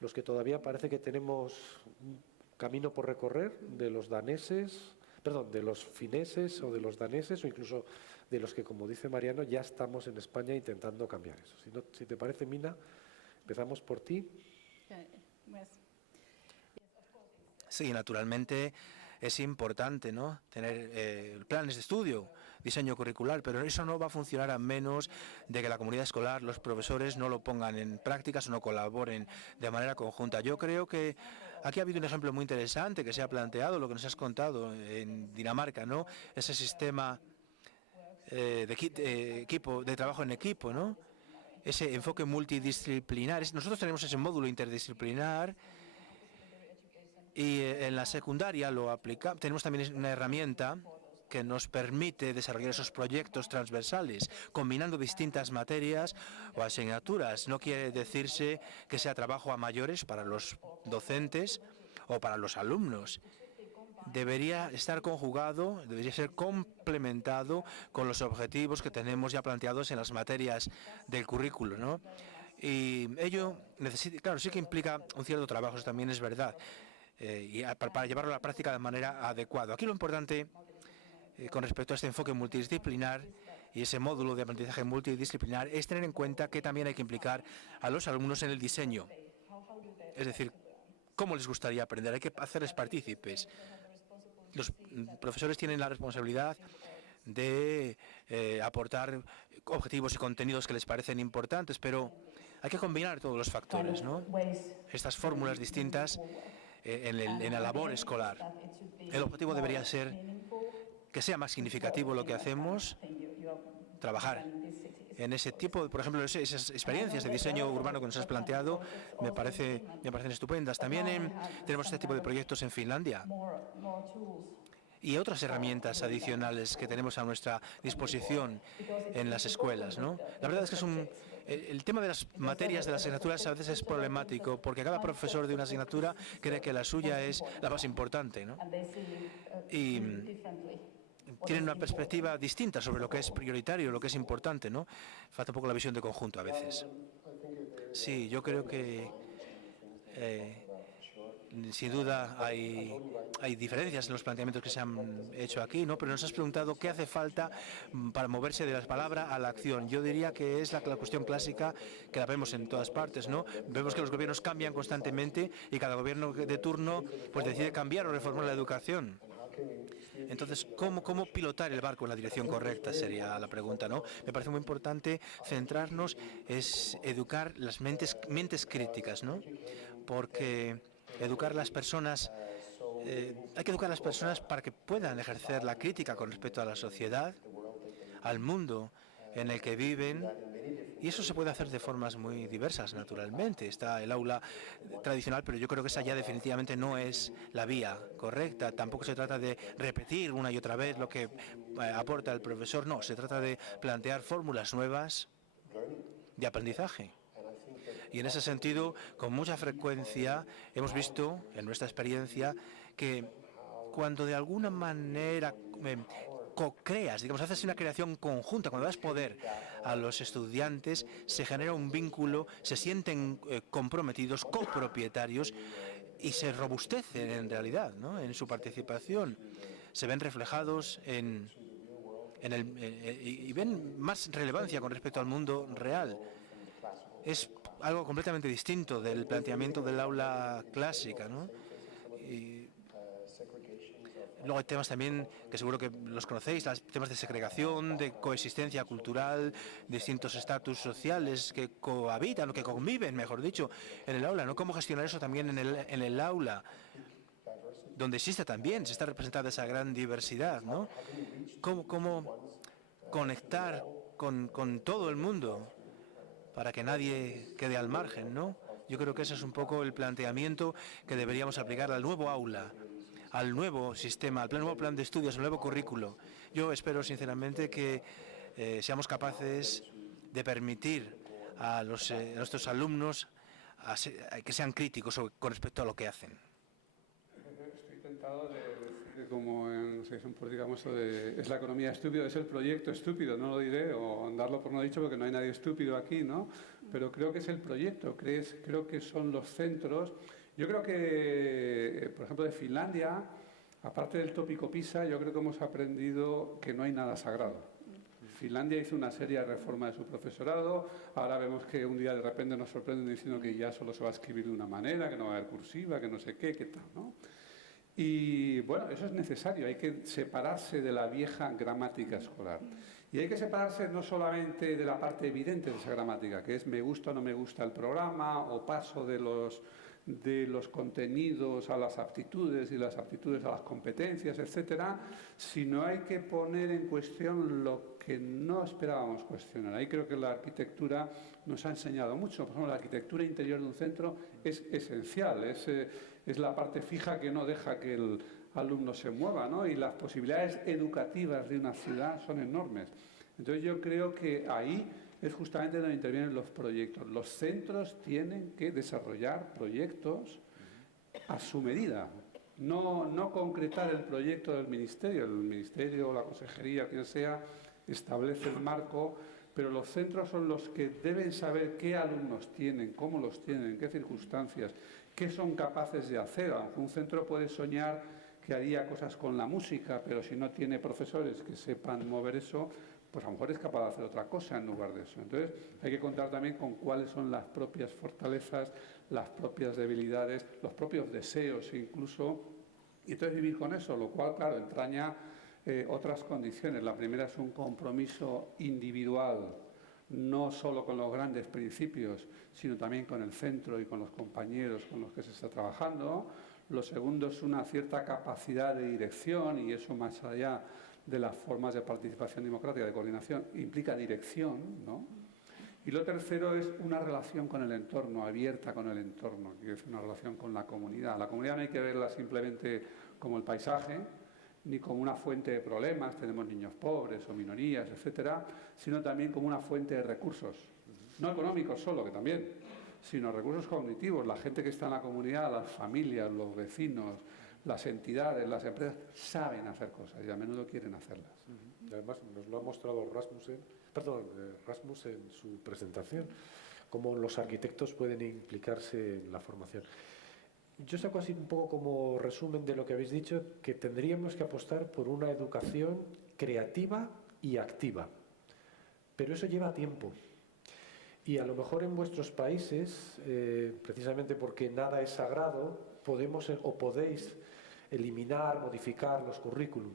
los que todavía parece que tenemos un camino por recorrer de los daneses, perdón, de los fineses o de los daneses, o incluso de los que, como dice Mariano, ya estamos en España intentando cambiar eso? Si te parece, Mina, empezamos por ti. Sí, naturalmente es importante, ¿no?, tener planes de estudio, diseño curricular, pero eso no va a funcionar a menos de que la comunidad escolar, los profesores no lo pongan en prácticas o no colaboren de manera conjunta. Yo creo que aquí ha habido un ejemplo muy interesante que se ha planteado, lo que nos has contado en Dinamarca, ¿no?, ese sistema de trabajo en equipo, ¿no?, ese enfoque multidisciplinar. Nosotros tenemos ese módulo interdisciplinar y en la secundaria lo aplicamos. Tenemos también una herramienta que nos permite desarrollar esos proyectos transversales, combinando distintas materias o asignaturas. No quiere decirse que sea trabajo a mayores para los docentes o para los alumnos. Debería estar conjugado, debería ser complementado con los objetivos que tenemos ya planteados en las materias del currículo, ¿no? Y ello necesita, claro, sí que implica un cierto trabajo, eso también es verdad, y para llevarlo a la práctica de manera adecuada. Aquí lo importante, con respecto a este enfoque multidisciplinar y ese módulo de aprendizaje multidisciplinar, es tener en cuenta que también hay que implicar a los alumnos en el diseño. Es decir, ¿cómo les gustaría aprender? Hay que hacerles partícipes. Los profesores tienen la responsabilidad de aportar objetivos y contenidos que les parecen importantes, pero hay que combinar todos los factores, ¿no? Estas fórmulas distintas en la labor escolar. El objetivo debería ser que sea más significativo lo que hacemos, trabajar en ese tipo, por ejemplo, esas experiencias de diseño urbano que nos has planteado me parecen estupendas. También tenemos este tipo de proyectos en Finlandia y otras herramientas adicionales que tenemos a nuestra disposición en las escuelas, ¿no? La verdad es que el tema de las materias, de las asignaturas, a veces es problemático, porque cada profesor de una asignatura cree que la suya es la más importante, ¿no? Y tienen una perspectiva distinta sobre lo que es prioritario, lo que es importante, ¿no? Falta un poco la visión de conjunto a veces. Sí, yo creo que sin duda hay diferencias en los planteamientos que se han hecho aquí, ¿no? Pero nos has preguntado qué hace falta para moverse de la palabra a la acción. Yo diría que es la cuestión clásica que la vemos en todas partes, ¿no? Vemos que los gobiernos cambian constantemente y cada gobierno de turno pues decide cambiar o reformar la educación. Entonces, ¿cómo pilotar el barco en la dirección correcta? Sería la pregunta, ¿no? Me parece muy importante centrarnos, es educar las mentes críticas, ¿no? Porque educar a las personas, hay que educar a las personas para que puedan ejercer la crítica con respecto a la sociedad. al mundo en el que viven, y eso se puede hacer de formas muy diversas, naturalmente. Está el aula tradicional, pero yo creo que esa ya definitivamente no es la vía correcta. Tampoco se trata de repetir una y otra vez lo que aporta el profesor, no, se trata de plantear fórmulas nuevas de aprendizaje. Y en ese sentido, con mucha frecuencia, hemos visto en nuestra experiencia que cuando de alguna manera co-creas, digamos, haces una creación conjunta, cuando das poder a los estudiantes, se genera un vínculo, se sienten comprometidos, copropietarios y se robustecen en realidad, ¿no?, en su participación. Se ven reflejados y ven más relevancia con respecto al mundo real. Es algo completamente distinto del planteamiento del aula clásica, ¿no? Y luego hay temas también que seguro que los conocéis, temas de segregación, de coexistencia cultural, distintos estatus sociales que cohabitan o que conviven, mejor dicho, en el aula, ¿no? ¿Cómo gestionar eso también en el aula, donde existe también, se está representada esa gran diversidad, ¿no? ¿Cómo conectar con todo el mundo para que nadie quede al margen, ¿no? Yo creo que ese es un poco el planteamiento que deberíamos aplicar al nuevo aula, al nuevo sistema, al nuevo plan de estudios, al nuevo currículo. Yo espero sinceramente que seamos capaces de permitir a nuestros alumnos que sean críticos con respecto a lo que hacen. Estoy tentado de decir, como en sección política, es la economía estúpida, es el proyecto estúpido, no lo diré, o darlo por no dicho porque no hay nadie estúpido aquí, ¿no? Pero creo que es el proyecto, creo que son los centros. Yo creo que, por ejemplo, de Finlandia, aparte del tópico PISA, yo creo que hemos aprendido que no hay nada sagrado. Finlandia hizo una seria reforma de su profesorado, ahora vemos que un día de repente nos sorprenden diciendo que ya solo se va a escribir de una manera, que no va a haber cursiva, que no sé qué tal, ¿no? Y bueno, eso es necesario, hay que separarse de la vieja gramática escolar. Y hay que separarse no solamente de la parte evidente de esa gramática, que es me gusta o no me gusta el programa, o paso de los contenidos a las aptitudes y las aptitudes a las competencias, etcétera, sino hay que poner en cuestión lo que no esperábamos cuestionar. Ahí creo que la arquitectura nos ha enseñado mucho. Por ejemplo, la arquitectura interior de un centro es esencial, es la parte fija que no deja que el alumno se mueva, ¿no? Y las posibilidades educativas de una ciudad son enormes. Entonces yo creo que ahí es justamente donde intervienen los proyectos. Los centros tienen que desarrollar proyectos a su medida, no concretar el proyecto del ministerio. El ministerio, la consejería, quien sea, establece el marco, pero los centros son los que deben saber qué alumnos tienen, cómo los tienen, en qué circunstancias, qué son capaces de hacer. Aunque un centro puede soñar que haría cosas con la música, pero si no tiene profesores que sepan mover eso, pues a lo mejor es capaz de hacer otra cosa en lugar de eso. Entonces hay que contar también con cuáles son las propias fortalezas, las propias debilidades, los propios deseos incluso, y entonces vivir con eso, lo cual, claro, entraña otras condiciones. La primera es un compromiso individual, no solo con los grandes principios, sino también con el centro y con los compañeros con los que se está trabajando. Lo segundo es una cierta capacidad de dirección, y eso más allá de las formas de participación democrática, de coordinación, implica dirección, ¿no? Y lo tercero es una relación con el entorno, abierta con el entorno, que es una relación con la comunidad. La comunidad no hay que verla simplemente como el paisaje, ni como una fuente de problemas, tenemos niños pobres o minorías, etcétera, sino también como una fuente de recursos, no económicos solo, que también, sino recursos cognitivos. La gente que está en la comunidad, las familias, los vecinos, las entidades, las empresas, saben hacer cosas y a menudo quieren hacerlas. Y además nos lo ha mostrado Rasmus en su presentación, cómo los arquitectos pueden implicarse en la formación. Yo saco así un poco como resumen de lo que habéis dicho, que tendríamos que apostar por una educación creativa y activa. Pero eso lleva tiempo. Y a lo mejor en vuestros países, precisamente porque nada es sagrado, podéis eliminar, modificar los currículum.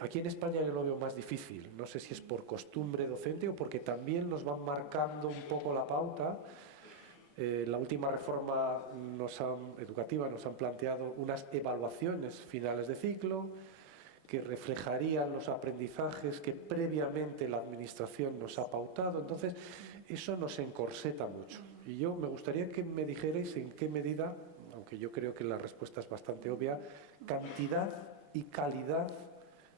Aquí en España yo lo veo más difícil. No sé si es por costumbre docente o porque también nos van marcando un poco la pauta. La última reforma educativa nos han planteado unas evaluaciones finales de ciclo, que reflejarían los aprendizajes que previamente la Administración nos ha pautado. Entonces, eso nos encorseta mucho. Y yo me gustaría que me dijerais en qué medida, aunque yo creo que la respuesta es bastante obvia, cantidad y calidad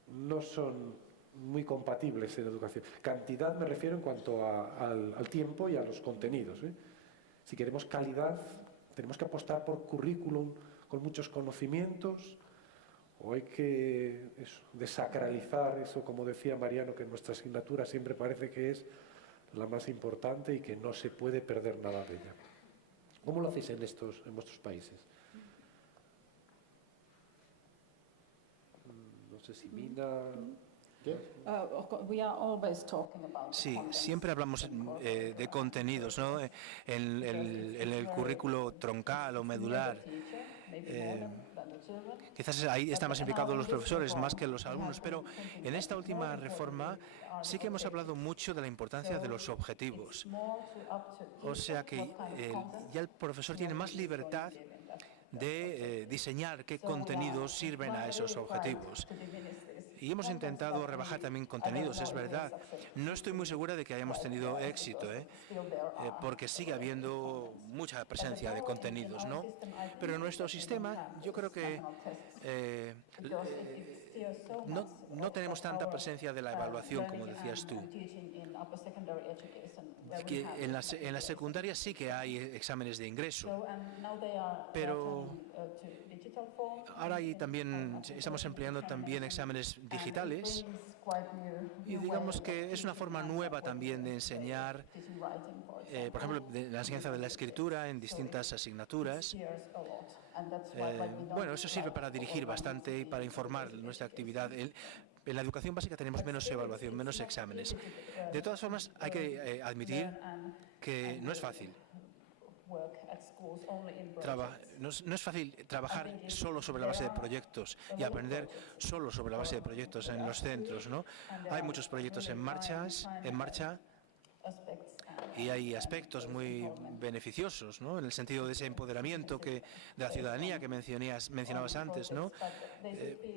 no son muy compatibles en educación. Cantidad me refiero en cuanto al tiempo y a los contenidos, ¿eh? Si queremos calidad, tenemos que apostar por currículum con muchos conocimientos, o hay que desacralizar eso, como decía Mariano, que en nuestra asignatura siempre parece que es la más importante y que no se puede perder nada de ella. ¿Cómo lo hacéis en vuestros países? No sé si Mina... Sí, siempre hablamos de contenidos, ¿no? En el currículo troncal o medular. Quizás ahí están más implicados los profesores más que los alumnos, pero en esta última reforma sí que hemos hablado mucho de la importancia de los objetivos. O sea que ya el profesor tiene más libertad de diseñar qué contenidos sirven a esos objetivos. Y hemos intentado rebajar también contenidos, es verdad. No estoy muy segura de que hayamos tenido éxito, porque sigue habiendo mucha presencia de contenidos, ¿no? Pero en nuestro sistema yo creo que no tenemos tanta presencia de la evaluación, como decías tú. Que en la secundaria sí que hay exámenes de ingreso, pero ahora también estamos empleando también exámenes digitales y digamos que es una forma nueva también de enseñar, por ejemplo, de la enseñanza de la escritura en distintas asignaturas. Bueno, eso sirve para dirigir bastante y para informar nuestra actividad. En la educación básica tenemos menos evaluación, menos exámenes. De todas formas, hay que admitir que no es fácil. No es fácil trabajar solo sobre la base de proyectos y aprender solo sobre la base de proyectos en los centros, ¿no? Hay muchos proyectos en marcha y hay aspectos muy beneficiosos, ¿no? En el sentido de ese empoderamiento de la ciudadanía que mencionabas antes, ¿no?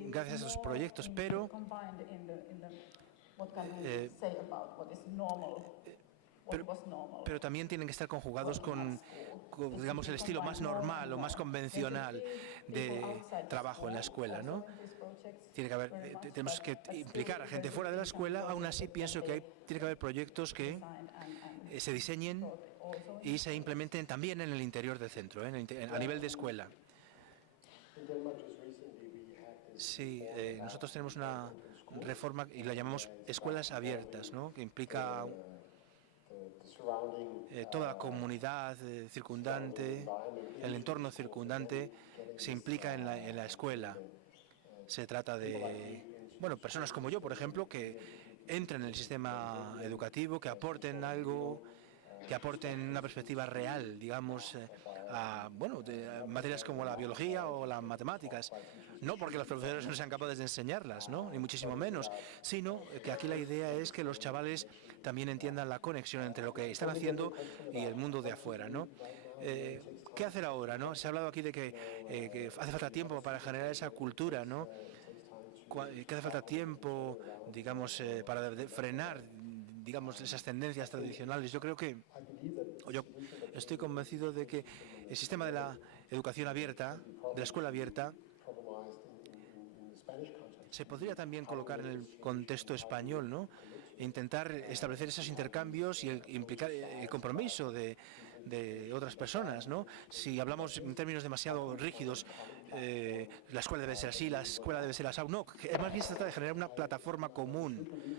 Gracias a esos proyectos, pero también tienen que estar conjugados con, digamos, el estilo más normal o más convencional de trabajo en la escuela, ¿no? Tenemos que implicar a gente fuera de la escuela. Aún así pienso que tiene que haber proyectos que se diseñen y se implementen también en el interior del centro, a nivel de escuela. Sí, nosotros tenemos una reforma y la llamamos escuelas abiertas, ¿no? Que implica toda la comunidad circundante, el entorno circundante, se implica en la escuela. Se trata de, personas como yo, por ejemplo, que entren en el sistema educativo, que aporten algo, que aporten una perspectiva real, digamos, a materias como la biología o las matemáticas. No porque los profesores no sean capaces de enseñarlas, ¿no? Ni muchísimo menos, sino que aquí la idea es que los chavales también entiendan la conexión entre lo que están haciendo y el mundo de afuera, ¿no? ¿Qué hacer ahora, no? Se ha hablado aquí de que hace falta tiempo para generar esa cultura, ¿no? Que hace falta tiempo, digamos, para frenar, digamos, esas tendencias tradicionales. Yo estoy convencido de que el sistema de la educación abierta, de la escuela abierta, se podría también colocar en el contexto español, ¿no? E intentar establecer esos intercambios y implicar el compromiso de otras personas, ¿no? Si hablamos en términos demasiado rígidos, la escuela debe ser así, la escuela debe ser así, no, más bien se trata de generar una plataforma común